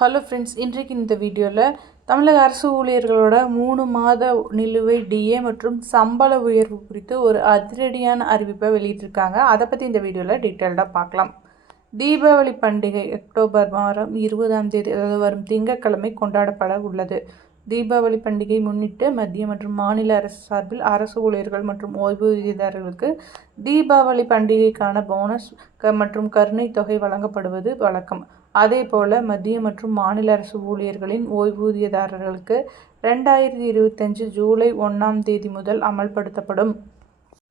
Hello friends இன்றைக்கு இந்த வீடியோவில் தமிழக அரசு ஊழியர்களோட மூணு மாத நிலுவை டிஏ மற்றும் சம்பள உயர்வு குறித்து ஒரு அதிரடியான அறிவிப்பை வெளியிட்டிருக்காங்க. அதை பற்றி இந்த வீடியோவில் டீட்டெயில்டாக பார்க்கலாம். தீபாவளி பண்டிகை அக்டோபர் மாதம் இருபதாம் தேதி அதாவது வரும் திங்கட்கிழமை கொண்டாடப்பட உள்ளது. தீபாவளி பண்டிகை முன்னிட்டு மத்திய மற்றும் மாநில அரசு சார்பில் அரசு ஊழியர்கள் மற்றும் ஓய்வூதியதாரர்களுக்கு தீபாவளி பண்டிகைக்கான போனஸ் க மற்றும் கருணை தொகை வழங்கப்படுவது வழக்கம். அதேபோல மத்திய மற்றும் மாநில அரசு ஊழியர்களின் ஓய்வூதியதாரர்களுக்கு ரெண்டாயிரத்தி இருபத்தஞ்சு ஜூலை ஒன்றாம் தேதி முதல் அமல்படுத்தப்படும்.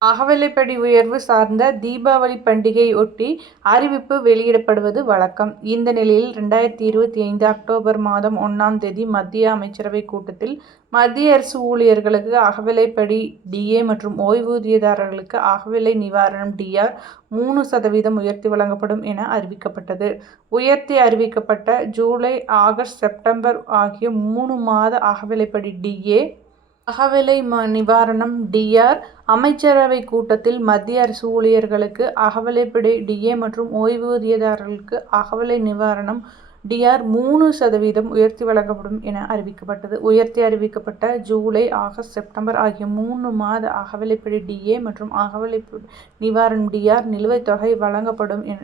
அகவிலைப்படி உயர்வு சார்ந்த தீபாவளி பண்டிகையொட்டி அறிவிப்பு வெளியிடப்படுவது வழக்கம். இந்த நிலையில் ரெண்டாயிரத்தி இருபத்தி ஐந்து அக்டோபர் மாதம் ஒன்றாம் தேதி மத்திய அமைச்சரவை கூட்டத்தில் மத்திய அரசு ஊழியர்களுக்கு அகவிலைப்படி டிஏ மற்றும் ஓய்வூதியதாரர்களுக்கு அகவிலை நிவாரணம் டிஆர் மூணு சதவீதம் உயர்த்தி வழங்கப்படும் என அறிவிக்கப்பட்டது. உயர்த்தி அறிவிக்கப்பட்ட ஜூலை ஆகஸ்ட் செப்டம்பர் ஆகிய மூணு மாத அகவிலைப்படி டிஏ அகவிலை ம நிவாரணம் டிஆர் அமைச்சரவை கூட்டத்தில் மத்திய அரசு ஊழியர்களுக்கு அகவலைப்பிடி டிஏ மற்றும் ஓய்வூதியதாரர்களுக்கு அகவிலை நிவாரணம் டிஆர் மூணு சதவீதம் உயர்த்தி வழங்கப்படும் என அறிவிக்கப்பட்டது. உயர்த்தி அறிவிக்கப்பட்ட ஜூலை ஆகஸ்ட் செப்டம்பர் ஆகிய மூணு மாத அகவிலைப்படி டிஏ மற்றும் அகவிலை நிவாரணம் டிஆர் நிலுவைத் தொகை வழங்கப்படும் என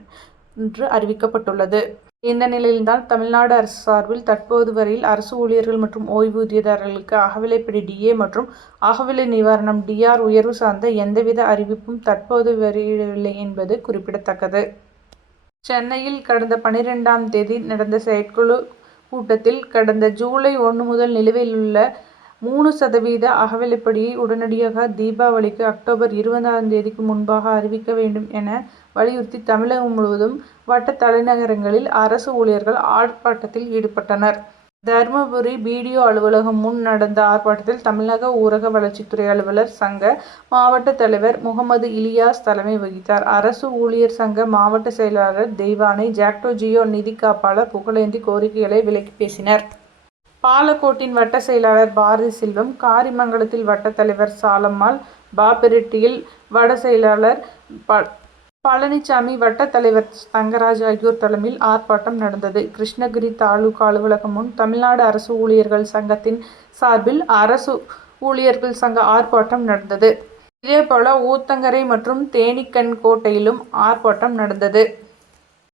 என்று அறிவிக்கப்பட்டுள்ளது. இந்த நிலையில்தான் தமிழ்நாடு அரசு சார்பில் தற்போது வரையில் அரசு ஊழியர்கள் மற்றும் ஓய்வூதியதாரர்களுக்கு அகவிலைப்படி டிஏ மற்றும் அகவிலை நிவாரணம் டிஆர் உயர்வு சார்ந்த எந்தவித அறிவிப்பும் தற்போது வெளியிடவில்லை என்பது குறிப்பிடத்தக்கது. சென்னையில் கடந்த பனிரெண்டாம் தேதி நடந்த செயற்குழு கூட்டத்தில் கடந்த ஜூலை ஒன்று முதல் நிலுவையில் உள்ள மூணு சதவீத அகவிலைப்படியை உடனடியாக தீபாவளிக்கு அக்டோபர் இருபதாம் தேதிக்கு முன்பாக அறிவிக்க வேண்டும் என வலியுறுத்தி தமிழகம் முழுவதும் வட்ட தலைநகரங்களில் அரசு ஊழியர்கள் ஆர்ப்பாட்டத்தில் ஈடுபட்டனர். தருமபுரி பிடிஓ அலுவலகம் முன் நடந்த ஆர்ப்பாட்டத்தில் தமிழக ஊரக வளர்ச்சித்துறை அலுவலர் சங்க மாவட்ட தலைவர் முகமது இலியாஸ் தலைமை வகித்தார். அரசு ஊழியர் சங்க மாவட்ட செயலாளர் தெய்வானை ஜாக்டோ ஜியோ நிதி காப்பாளர் புகழேந்தி கோரிக்கைகளை விலக்கி பேசினர். பாலக்கோட்டின் வட்ட செயலாளர் பாரதி செல்வம் காரிமங்கலத்தில் வட்ட தலைவர் சாலம்மாள் பாப்பிரெட்டியில் வட செயலாளர் ப பழனிசாமி வட்ட தலைவர் தங்கராஜ் ஆகியோர் தலைமையில் ஆர்ப்பாட்டம் நடந்தது. கிருஷ்ணகிரி தாலுகா அலுவலகம் முன் தமிழ்நாடு அரசு ஊழியர்கள் சங்கத்தின் சார்பில் அரசு ஊழியர்கள் சங்க ஆர்ப்பாட்டம் நடந்தது. இதேபோல ஊத்தங்கரை மற்றும் தேனிக்கன்கோட்டையிலும் ஆர்ப்பாட்டம் நடந்தது.